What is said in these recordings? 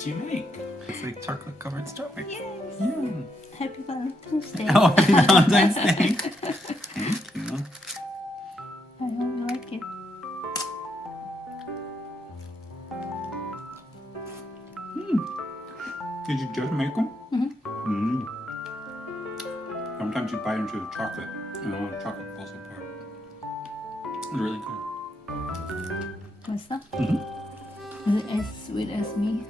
what you make. It's like chocolate covered strawberries. Yes. Yeah. Happy Valentine's Day. Oh, happy Valentine's Day. Thank you. I hope you like it. Did you just make them? Mm-hmm. Sometimes you bite into the chocolate and all the chocolate falls apart. It's really good. What's that? Mhm. Is it as sweet as me?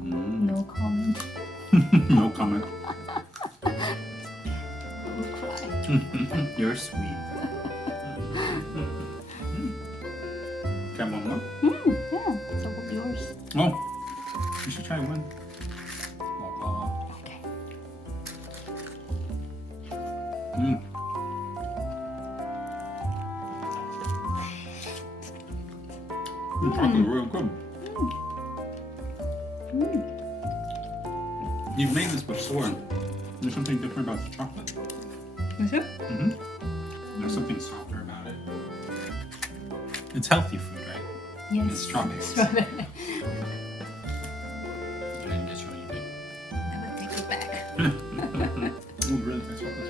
No comment. No comment. I will cry. You're sweet. Can I have one more? Yeah, so what's yours? Oh, you should try one. Oh, Okay. The chocolate's real good. You've made this before. There's something different about the chocolate. Is it? There's something softer about it. It's healthy food, right? Yes. It's strawberries. Strawberry. I didn't get you anything. I'm gonna take it back. Oh, really? That's chocolate